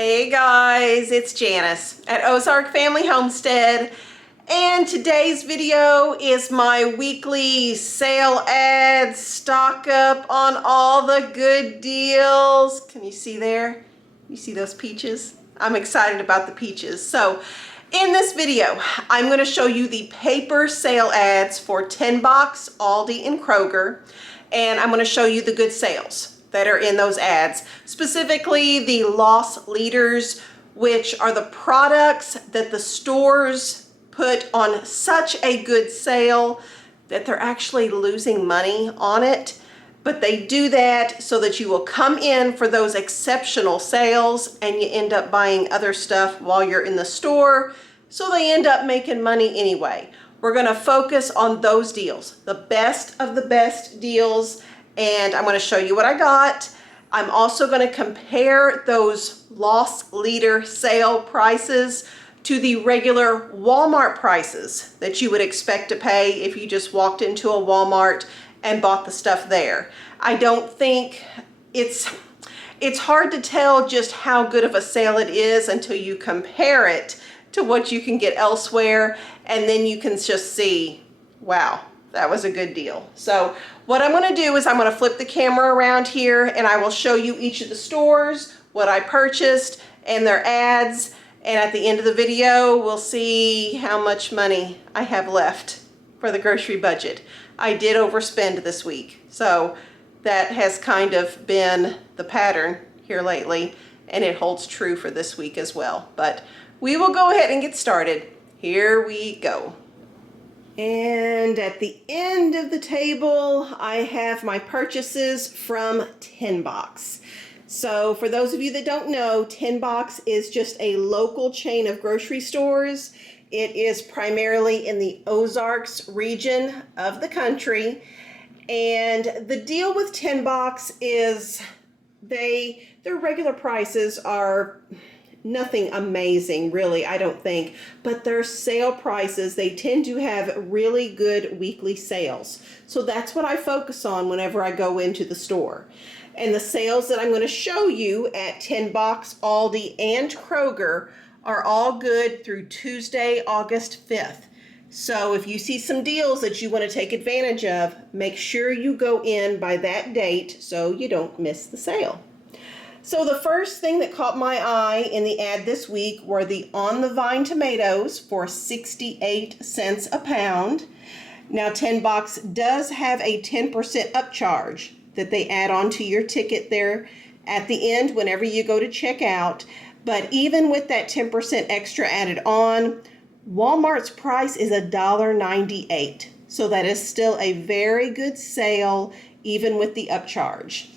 Hey guys, it's Janice at Ozark Family Homestead, and today's video is my weekly sale ad stock up on all the good deals. Can you see there? You see those peaches? I'm excited about the peaches. So in this video, I'm going to show you the paper sale ads for 10 Box, Aldi, and Kroger, and I'm going to show you the good sales that are in those ads, specifically the loss leaders, which are the products that the stores put on such a good sale that they're actually losing money on it. But they do that so that you will come in for those exceptional sales and you end up buying other stuff while you're in the store, so they end up making money anyway. We're going to focus on those deals, the best of the best deals, and I'm going to show you what I got. I'm also going to compare those loss leader sale prices to the regular Walmart prices that you would expect to pay if you just walked into a Walmart and bought the stuff there. I don't think it's hard to tell just how good of a sale it is until you compare it to what you can get elsewhere, and then you can just see, wow, that was a good deal. So what I'm going to do is I'm going to flip the camera around here and I will show you each of the stores, what I purchased, and their ads. And at the end of the video, we'll see how much money I have left for the grocery budget. I did overspend this week, so that has kind of been the pattern here lately, and it holds true for this week as well. But we will go ahead and get started. Here we go. And at the end of the table, I have my purchases from 10 Box. So for those of you that don't know, 10 Box is just a local chain of grocery stores. It is primarily in the Ozarks region of the country. And the deal with 10 Box is their regular prices are nothing amazing, really, I don't think, but their sale prices, they tend to have really good weekly sales. So that's what I focus on whenever I go into the store. And the sales that I'm going to show you at 10 Box, Aldi, and Kroger are all good through Tuesday, August 5th. So if you see some deals that you want to take advantage of, make sure you go in by that date so you don't miss the sale. So the first thing that caught my eye in the ad this week were the on the vine tomatoes for 68 cents a pound. Now 10 Box does have a 10% upcharge that they add on to your ticket there at the end whenever you go to check out. But even with that 10% extra added on, Walmart's price is $1.98. So that is still a very good sale even with the upcharge.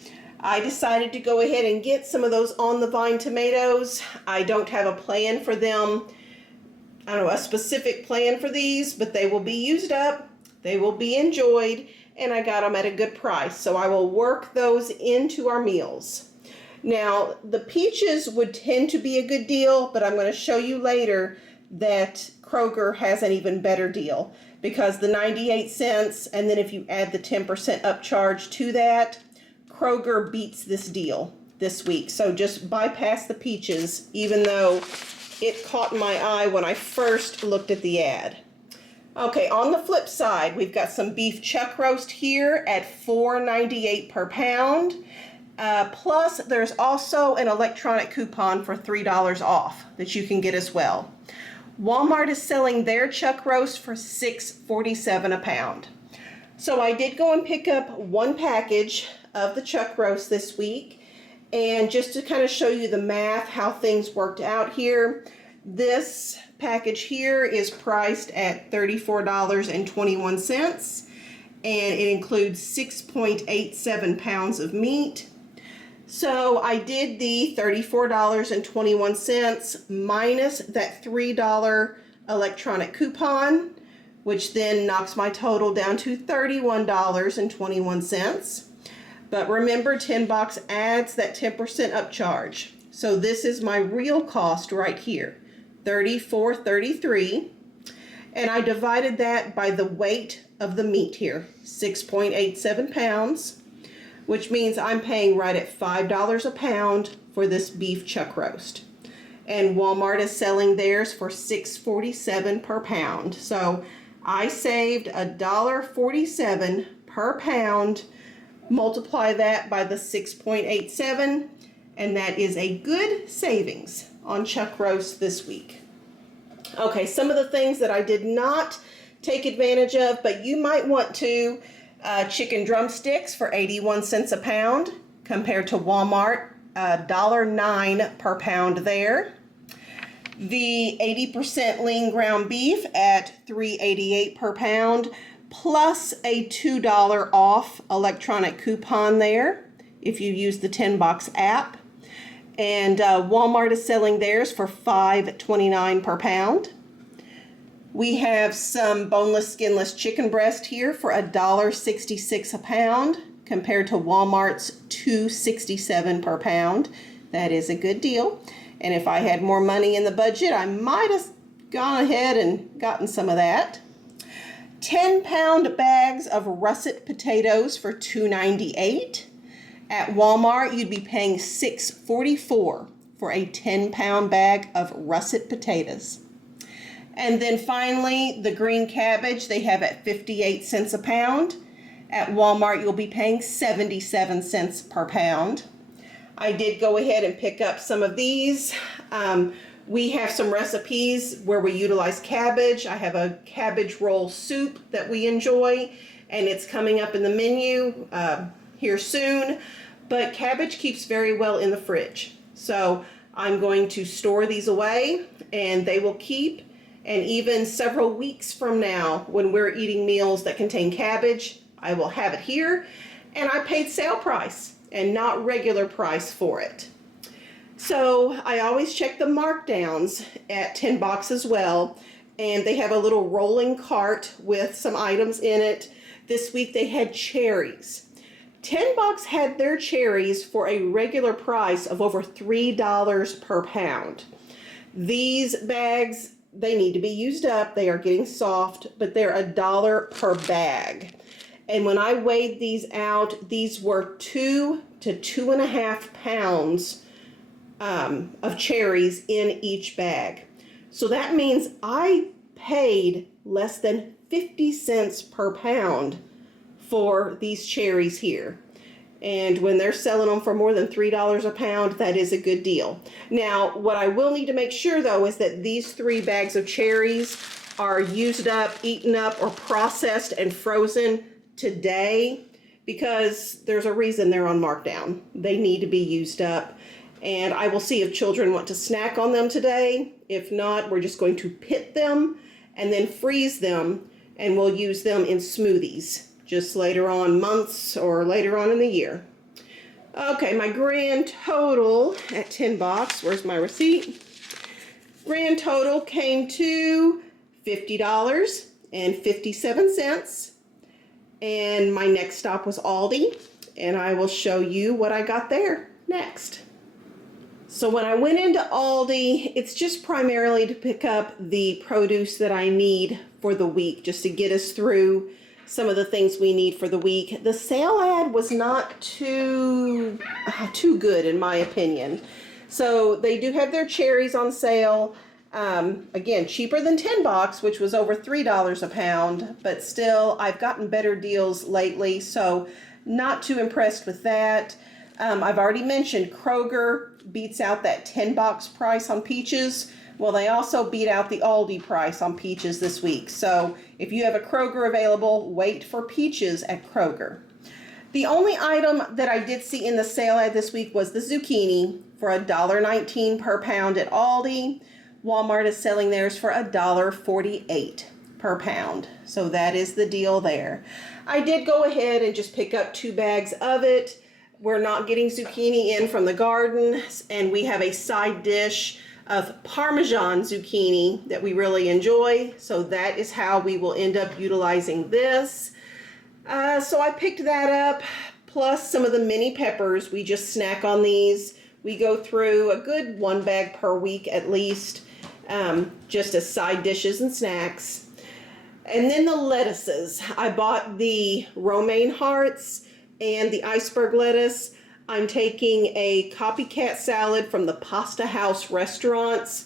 I decided to go ahead and get some of those on the vine tomatoes. I don't have a plan for them. I don't know, a specific plan for these, but they will be used up, they will be enjoyed, and I got them at a good price. So I will work those into our meals. Now, the peaches would tend to be a good deal, but I'm going to show you later that Kroger has an even better deal, because the 98 cents, and then if you add the 10% upcharge to that, Kroger beats this deal this week. So just bypass the peaches, even though it caught my eye when I first looked at the ad. Okay, on the flip side, we've got some beef chuck roast here at $4.98 per pound. Plus, there's also an electronic coupon for $3 off that you can get as well. Walmart is selling their chuck roast for $6.47 a pound. So I did go and pick up one package of the chuck roast this week, and just to kind of show you the math, how things worked out here, this package here is priced at $34.21, and it includes 6.87 pounds of meat. So I did the $34.21 minus that $3 electronic coupon, which then knocks my total down to $31.21. But remember, 10 Box adds that 10% upcharge. So this is my real cost right here, $34.33. And I divided that by the weight of the meat here, 6.87 pounds, which means I'm paying right at $5 a pound for this beef chuck roast. and Walmart is selling theirs for $6.47 per pound. So I saved $1.47 per pound. Multiply that by the 6.87, and that is a good savings on chuck roast this week. Okay, some of the things that I did not take advantage of, but you might want to, chicken drumsticks for 81 cents a pound compared to Walmart, $1.09 per pound there. The 80% lean ground beef at $3.88 per pound, plus a $2 off electronic coupon there if you use the 10-box app. And Walmart is selling theirs for $5.29 per pound. We have some boneless, skinless chicken breast here for $1.66 a pound compared to Walmart's $2.67 per pound. That is a good deal. And if I had more money in the budget, I might have gone ahead and gotten some of that. 10-pound bags of russet potatoes for $2.98. At Walmart, you'd be paying $6.44 for a 10-pound bag of russet potatoes. And then finally, the green cabbage, they have at 58 cents a pound. At Walmart, you'll be paying 77 cents per pound. I did go ahead and pick up some of these. We have some recipes where we utilize cabbage. I have a cabbage roll soup that we enjoy, and it's coming up in the menu here soon. But cabbage keeps very well in the fridge. So I'm going to store these away, and they will keep. And even several weeks from now, when we're eating meals that contain cabbage, I will have it here. And I paid sale price and not regular price for it. So I always check the markdowns at 10 bucks as well. And they have a little rolling cart with some items in it. This week they had cherries. 10 bucks had their cherries for a regular price of over $3 per pound. These bags, they need to be used up. They are getting soft, but they're $1 per bag. And when I weighed these out, these were 2 to 2.5 pounds of cherries in each bag. So that means I paid less than 50 cents per pound for these cherries here. And when they're selling them for more than $3 a pound, that is a good deal. Now, what I will need to make sure though is that these 3 bags of cherries are used up, eaten up, or processed and frozen today, because there's a reason they're on markdown. They need to be used up. And I will see if children want to snack on them today. If not, we're just going to pit them and then freeze them, and we'll use them in smoothies just later on, months or later on in the year. Okay, my grand total at 10 bucks, where's my receipt? Grand total came to $50.57. And my next stop was Aldi, and I will show you what I got there next. So when I went into Aldi, it's just primarily to pick up the produce that I need for the week, just to get us through some of the things we need for the week. The sale ad was not too good in my opinion. So they do have their cherries on sale. Again, cheaper than 10 bucks, which was over $3 a pound, but still I've gotten better deals lately, so not too impressed with that. I've already mentioned Kroger beats out that 10 bucks price on peaches. Well, they also beat out the Aldi price on peaches this week. So if you have a Kroger available, wait for peaches at Kroger. The only item that I did see in the sale ad this week was the zucchini for $1.19 per pound at Aldi. Walmart is selling theirs for $1.48 per pound. So that is the deal there. I did go ahead and just pick up 2 bags of it. We're not getting zucchini in from the garden, and we have a side dish of Parmesan zucchini that we really enjoy. So that is how we will end up utilizing this. So I picked that up, plus some of the mini peppers. We just snack on these. We go through a good 1 bag per week at least, just as side dishes and snacks. And then the lettuces. I bought the romaine hearts and the iceberg lettuce. I'm taking a copycat salad from the Pasta House restaurants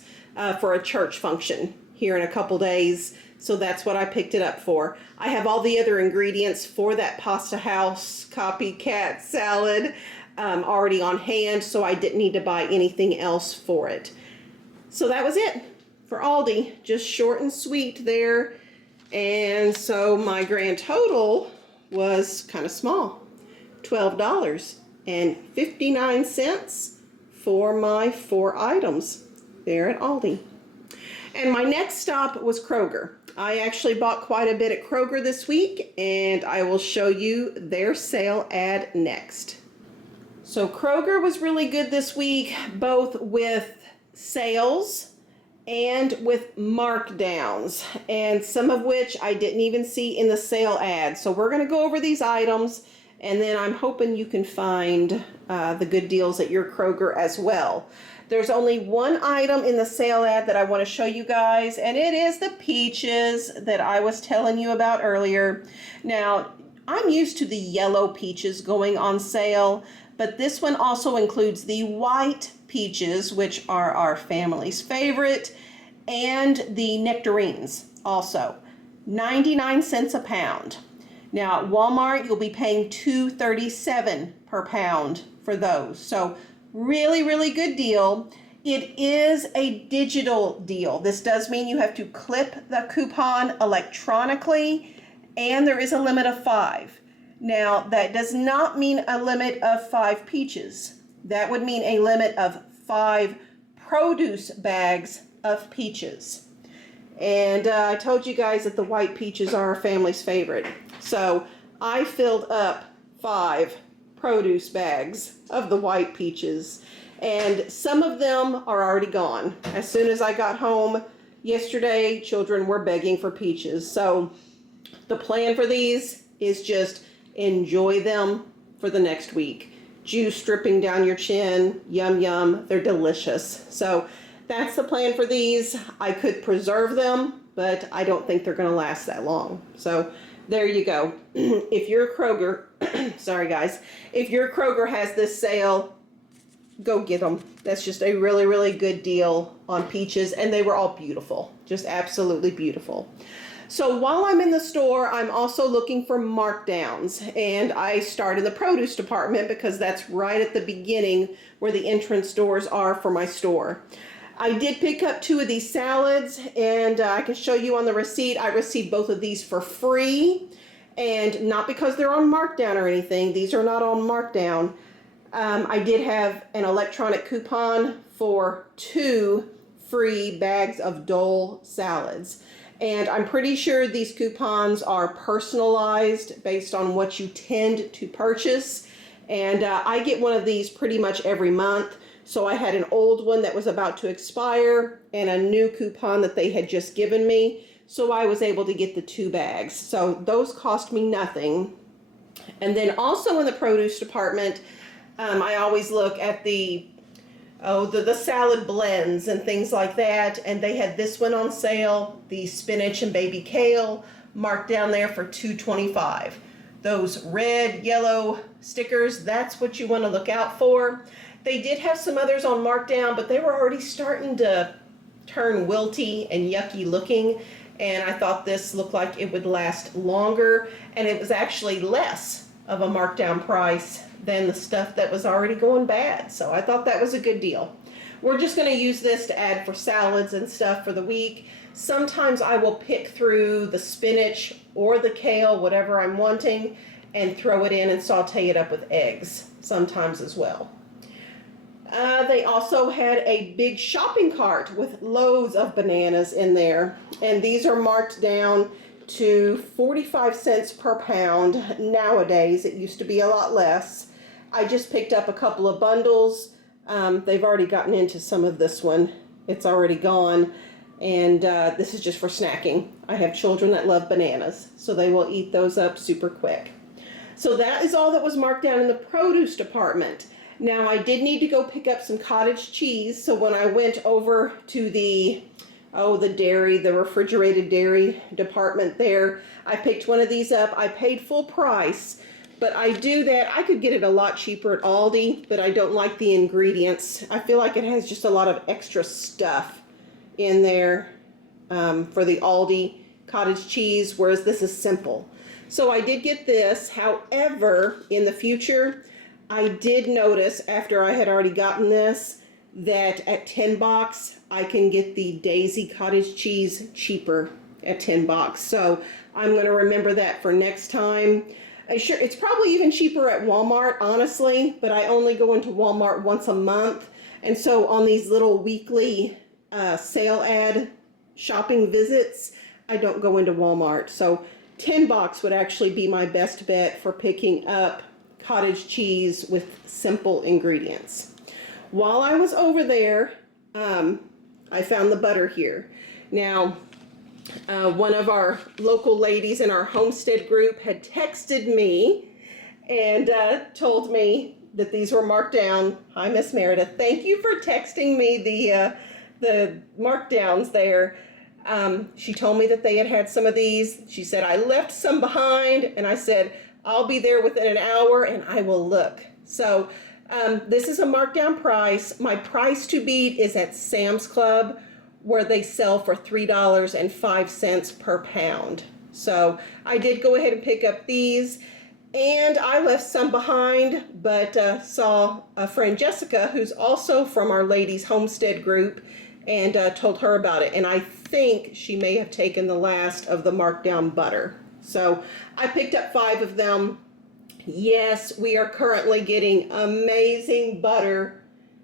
for a church function here in a couple days. So that's what I picked it up for. I have all the other ingredients for that Pasta House copycat salad already on hand, so I didn't need to buy anything else for it. So that was it for Aldi, just short and sweet there. And so my grand total was kind of small, $12.59 for my 4 items there at Aldi. And my next stop was Kroger. I actually bought quite a bit at Kroger this week, and I will show you their sale ad next. So Kroger was really good this week, both with sales and with markdowns, and some of which I didn't even see in the sale ad. So we're going to go over these items, and then I'm hoping you can find the good deals at your Kroger as well. There's only one item in the sale ad that I want to show you guys, and it is the peaches that I was telling you about earlier. Now, I'm used to the yellow peaches going on sale, but this one also includes the white peaches, which are our family's favorite, and the nectarines also. 99 cents a pound. Now at Walmart, you'll be paying $2.37 per pound for those. So really, really good deal. It is a digital deal. This does mean you have to clip the coupon electronically, and there is a limit of 5. Now, that does not mean a limit of 5 peaches. That would mean a limit of 5 produce bags of peaches. And I told you guys that the white peaches are our family's favorite. So I filled up 5 produce bags of the white peaches, and some of them are already gone. As soon as I got home yesterday, children were begging for peaches. So the plan for these is just enjoy them for the next week. Juice dripping down your chin, yum yum, they're delicious. So that's the plan for these. I could preserve them, but I don't think they're going to last that long. So there you go. If your Kroger, sorry guys, if your Kroger has this sale, go get them. That's just a really, really good deal on peaches, and they were all beautiful, just absolutely beautiful. So while I'm in the store, I'm also looking for markdowns, and I start in the produce department because that's right at the beginning where the entrance doors are for my store. I did pick up 2 of these salads, and I can show you on the receipt. I received both of these for free, and not because they're on markdown or anything. These are not on markdown. I did have an electronic coupon for 2 free bags of Dole salads. And I'm pretty sure these coupons are personalized based on what you tend to purchase. And I get one of these pretty much every month. So I had an old one that was about to expire and a new coupon that they had just given me. So I was able to get the 2 bags. So those cost me nothing. And then also in the produce department, I always look at the salad blends and things like that. And they had this one on sale, the spinach and baby kale, marked down there for $2.25. Those red, yellow stickers, that's what you want to look out for. They did have some others on markdown, but they were already starting to turn wilty and yucky looking. And I thought this looked like it would last longer. And it was actually less of a markdown price than the stuff that was already going bad. So I thought that was a good deal. We're just going to use this to add for salads and stuff for the week. Sometimes I will pick through the spinach or the kale, whatever I'm wanting, and throw it in and saute it up with eggs sometimes as well. They also had a big shopping cart with loads of bananas in there, and these are marked down to 45 cents per pound nowadays. It used to be a lot less. I just picked up a couple of bundles. They've already gotten into some of this one. It's already gone, and this is just for snacking. I have children that love bananas, so they will eat those up super quick. So that is all that was marked down in the produce department. Now, I did need to go pick up some cottage cheese, so when I went over to the dairy, the refrigerated dairy department there, I picked one of these up. I paid full price, But I do that. I could get it a lot cheaper at Aldi, but I don't like the ingredients. I feel like it has just a lot of extra stuff in there for the Aldi cottage cheese, whereas this is simple. So I did get this. However, in the future, I did notice after I had already gotten this that at 10 bucks, I can get the Daisy cottage cheese cheaper at 10 bucks. So I'm going to remember that for next time. Sure, it's probably even cheaper at Walmart, honestly, but I only go into Walmart once a month. And so on these little weekly sale ad shopping visits, I don't go into Walmart. So 10 bucks would actually be my best bet for picking up cottage cheese with simple ingredients. While I was over there, I found the butter here. Now, one of our local ladies in our Homestead group had texted me and told me that these were marked down. Hi, Miss Meredith. Thank you for texting me the markdowns there. She told me that they had some of these. She said, I left some behind, and I said, I'll be there within an hour and I will look. So this is a markdown price. My price to beat is at Sam's Club, where they sell for $3.05 per pound. So I did go ahead and pick up these, and I left some behind, but saw a friend, Jessica, who's also from our Ladies Homestead group, and told her about it. And I think she may have taken the last of the markdown butter. So I picked up 5 of them. Yes, we are currently getting amazing butter.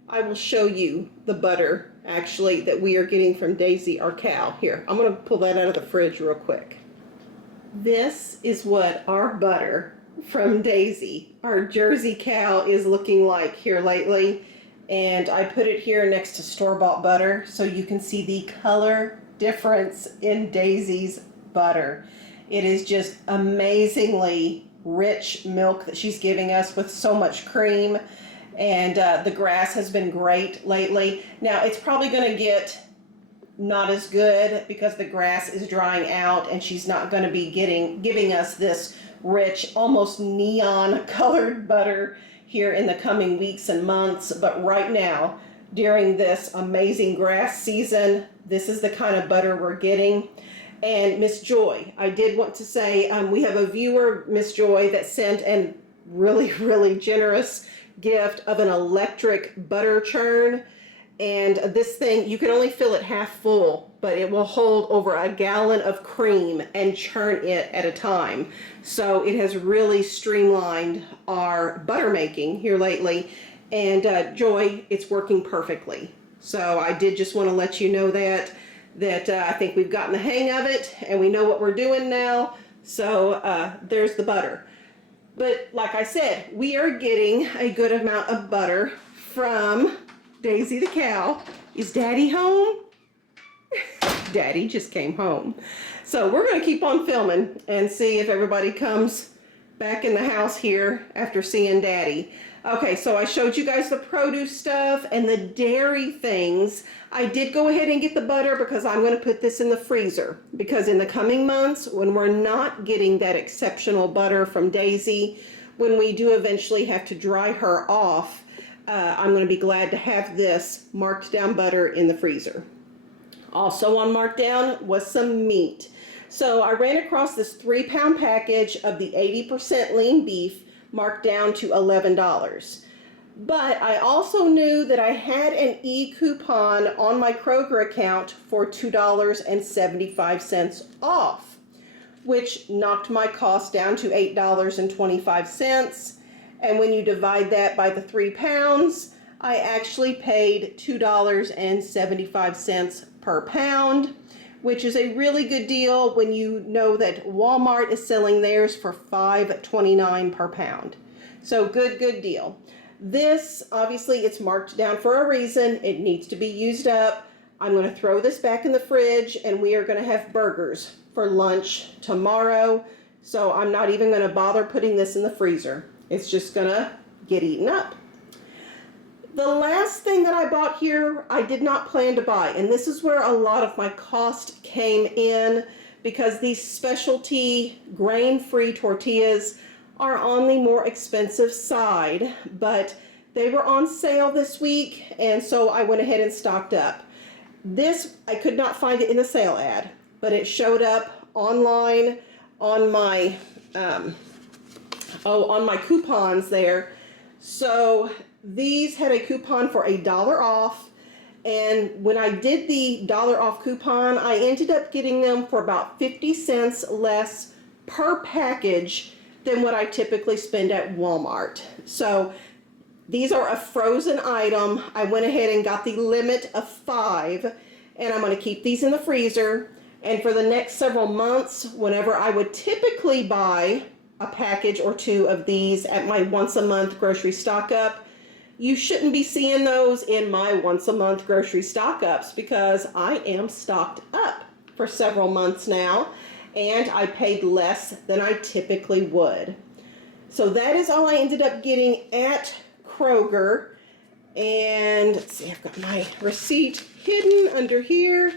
I will show you the butter actually that we are getting from Daisy, our cow. Here, I'm going to pull that out of the fridge real quick. This is what our butter from Daisy, our Jersey cow, is looking like here lately. And I put it here next to store-bought butter so you can see the color difference in Daisy's butter. It is just amazingly rich milk that she's giving us with so much cream. And the grass has been great lately. Now, it's probably going to get not as good because the grass is drying out and she's not going to be giving us this rich, almost neon colored butter here in the coming weeks and months. But right now, during this amazing grass season, this is the kind of butter we're getting. And Miss Joy, I did want to say, we have a viewer, Miss Joy, that sent a really, really generous gift of an electric butter churn. And this thing, you can only fill it half full, but it will hold over a gallon of cream and churn it at a time. So it has really streamlined our butter making here lately. And Joy, it's working perfectly. So I did just want to let you know that I think we've gotten the hang of it and we know what we're doing now. So there's the butter. But like I said, we are getting a good amount of butter from Daisy the cow. Is Daddy home? Daddy just came home. So we're going to keep on filming and see if everybody comes back in the house here after seeing Daddy. Okay, so I showed you guys the produce stuff and the dairy things. I did go ahead and get the butter because I'm going to put this in the freezer. Because in the coming months, when we're not getting that exceptional butter from Daisy, when we do eventually have to dry her off, I'm going to be glad to have this marked down butter in the freezer. Also on markdown was some meat. So I ran across this 3-pound package of the 80% lean beef marked down to $11. But I also knew that I had an e-coupon on my Kroger account for $2.75 off, which knocked my cost down to $8.25. And when you divide that by the 3 pounds, I actually paid $2.75 per pound, which is a really good deal when you know that Walmart is selling theirs for $5.29 per pound. So good deal. This, obviously, it's marked down for a reason. It needs to be used up. I'm going to throw this back in the fridge, and we are going to have burgers for lunch tomorrow. So I'm not even going to bother putting this in the freezer. It's just going to get eaten up. The last thing that I bought here, I did not plan to buy, and this is where a lot of my cost came in, because these specialty grain-free tortillas are on the more expensive side, but they were on sale this week, and so I went ahead and stocked up. This, I could not find it in the sale ad, but it showed up online on my on my coupons there. So these had a coupon for $1 off, and when I did the $1 off coupon, I ended up getting them for about 50 cents less per package than what I typically spend at Walmart. So these are a frozen item. I went ahead and got the limit of 5, and I'm going to keep these in the freezer. And for the next several months, whenever I would typically buy a package or 2 of these at my once a month grocery stock up, you shouldn't be seeing those in my once a month grocery stock ups because I am stocked up for several months now, and I paid less than I typically would. So that is all I ended up getting at Kroger. And let's see, I've got my receipt hidden under here.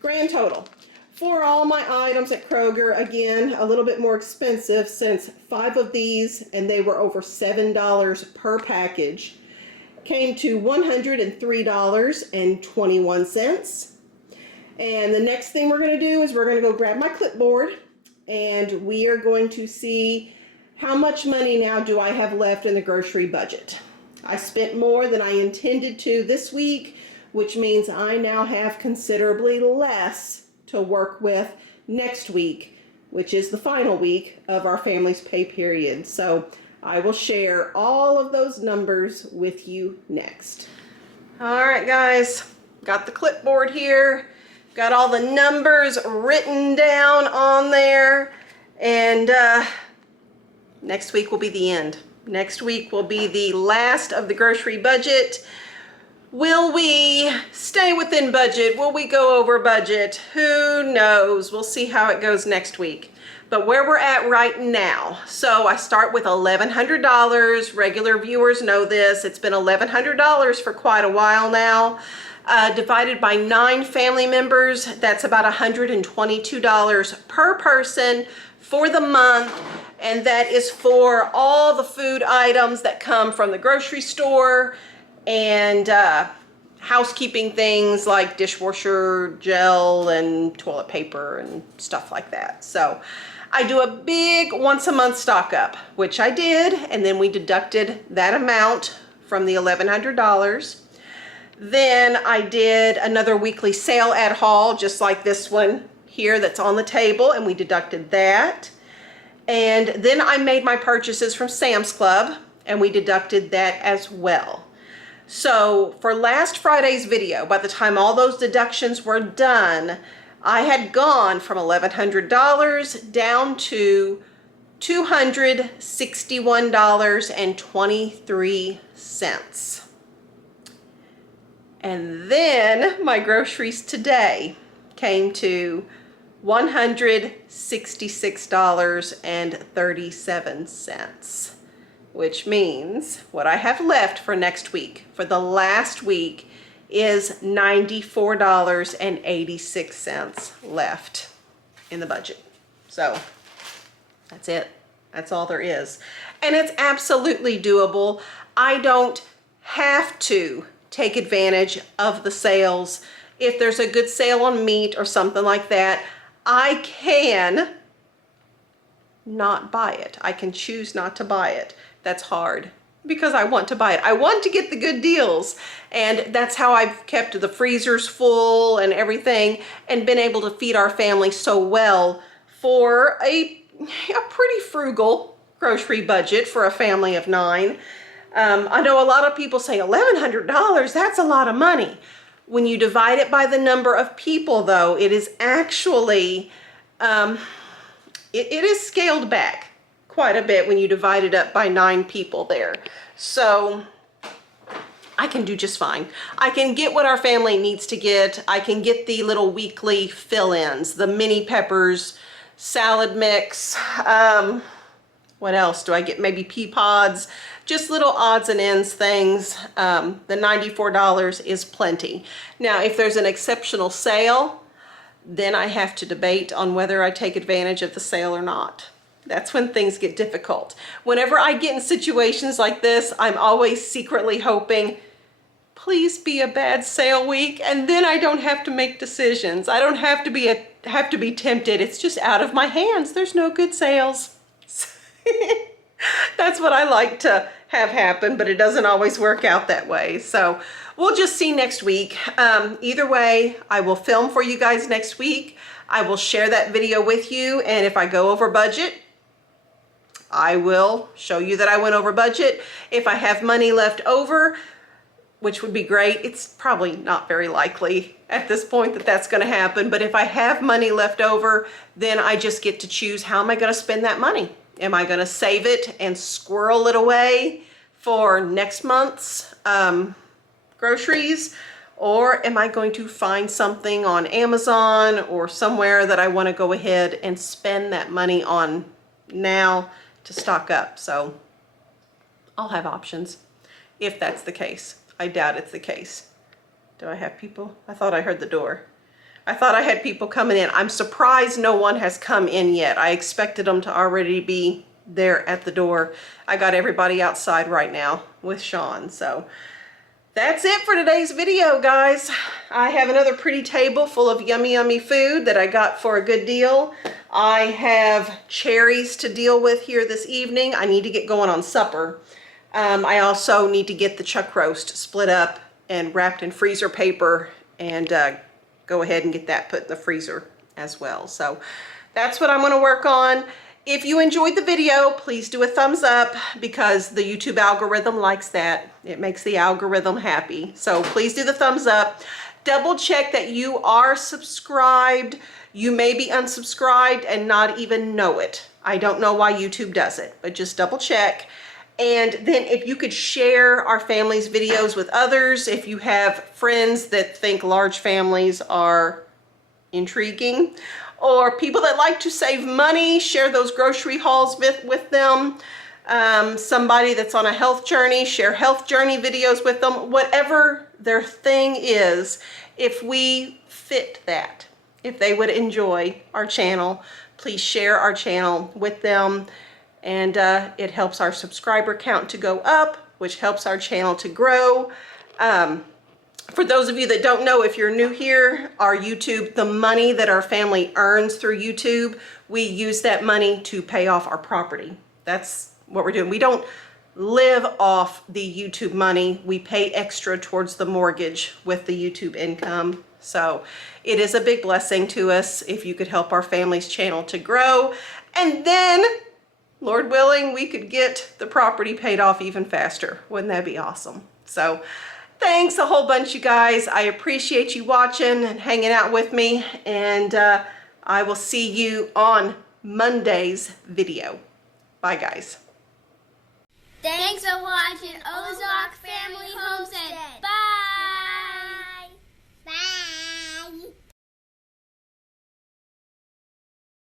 Grand total for all my items at Kroger, again, a little bit more expensive since 5 of these, and they were over $7 per package, came to $103.21. And the next thing we're going to do is we're going to go grab my clipboard, and we are going to see how much money now do I have left in the grocery budget. I spent more than I intended to this week, which means I now have considerably less to work with next week, which is the final week of our family's pay period. So I will share all of those numbers with you next. All right, guys, got the clipboard here. Got all the numbers written down on there, and next week will be the end. Next week will be the last of the grocery budget. Will we stay within budget? Will we go over budget? Who knows? We'll see how it goes next week. But where we're at right now, so I start with $1,100. Regular viewers know this. It's been $1,100 for quite a while now. Divided by 9 family members, that's about $122 per person for the month, and that is for all the food items that come from the grocery store and housekeeping things like dishwasher gel and toilet paper and stuff like that. So I do a big once a month stock up, which I did, and then we deducted that amount from the $1,100. Then I did another weekly sale ad haul, just like this one here that's on the table, and we deducted that. And then I made my purchases from Sam's Club, and we deducted that as well. So for last Friday's video, by the time all those deductions were done, I had gone from $1,100 down to $261.23. And then my groceries today came to $166.37, which means what I have left for next week, for the last week, is $94.86 left in the budget. So that's it. That's all there is. And it's absolutely doable. I don't have to take advantage of the sales. If there's a good sale on meat or something like that, I can not buy it. I can choose not to buy it. That's hard because I want to buy it. I want to get the good deals, and that's how I've kept the freezers full and everything and been able to feed our family so well for a pretty frugal grocery budget for a family of 9. I know a lot of people say $1,100, that's a lot of money. When you divide it by the number of people, though, it is actually, it is scaled back quite a bit when you divide it up by 9 people there. So I can do just fine. I can get what our family needs to get. I can get the little weekly fill-ins, the mini peppers, salad mix, what else do I get? Maybe pea pods, just little odds and ends things. The $94 is plenty. Now, if there's an exceptional sale, then I have to debate on whether I take advantage of the sale or not. that's when things get difficult. Whenever I get in situations like this, I'm always secretly hoping, please be a bad sale week, and then I don't have to make decisions. I don't have to be tempted. It's just out of my hands. There's no good sales. That's what I like to have happen, but it doesn't always work out that way. So we'll just see next week. Either way, I will film for you guys next week. I will share that video with you, and if I go over budget, I will show you that I went over budget. If I have money left over, which would be great, it's probably not very likely at this point that that's going to happen, but if I have money left over, then I just get to choose how am I going to spend that money. Am I going to save it and squirrel it away for next month's groceries? Or am I going to find something on Amazon or somewhere that I want to go ahead and spend that money on now to stock up? So I'll have options if that's the case. I doubt it's the case. Do I have people? I thought I heard the door. I thought I had people coming in. I'm surprised no one has come in yet. I expected them to already be there at the door. I got everybody outside right now with Shawn. So that's it for today's video, guys. I have another pretty table full of yummy, yummy food that I got for a good deal. I have cherries to deal with here this evening. I need to get going on supper. I also need to get the chuck roast split up and wrapped in freezer paper and go ahead and get that put in the freezer as well. So that's what I'm going to work on. If you enjoyed the video, please do a thumbs up because the YouTube algorithm likes that. It makes the algorithm happy. So please do the thumbs up. Double check that you are subscribed. You may be unsubscribed and not even know it. I don't know why YouTube does it, but just double check. And then if you could share our family's videos with others, if you have friends that think large families are intriguing, or people that like to save money, share those grocery hauls with them. Somebody that's on a health journey, share health journey videos with them. Whatever their thing is, if we fit that, if they would enjoy our channel, please share our channel with them. And it helps our subscriber count to go up, which helps our channel to grow. For those of you that don't know, if you're new here, our YouTube, the money that our family earns through YouTube, we use that money to pay off our property. That's what we're doing. We don't live off the YouTube money. We pay extra towards the mortgage with the YouTube income. So it is a big blessing to us if you could help our family's channel to grow. And then, Lord willing, we could get the property paid off even faster. Wouldn't that be awesome? So thanks a whole bunch, you guys. I appreciate you watching and hanging out with me. And I will see you on Monday's video. Bye, guys. Thanks for watching Ozark Family Homestead. Bye.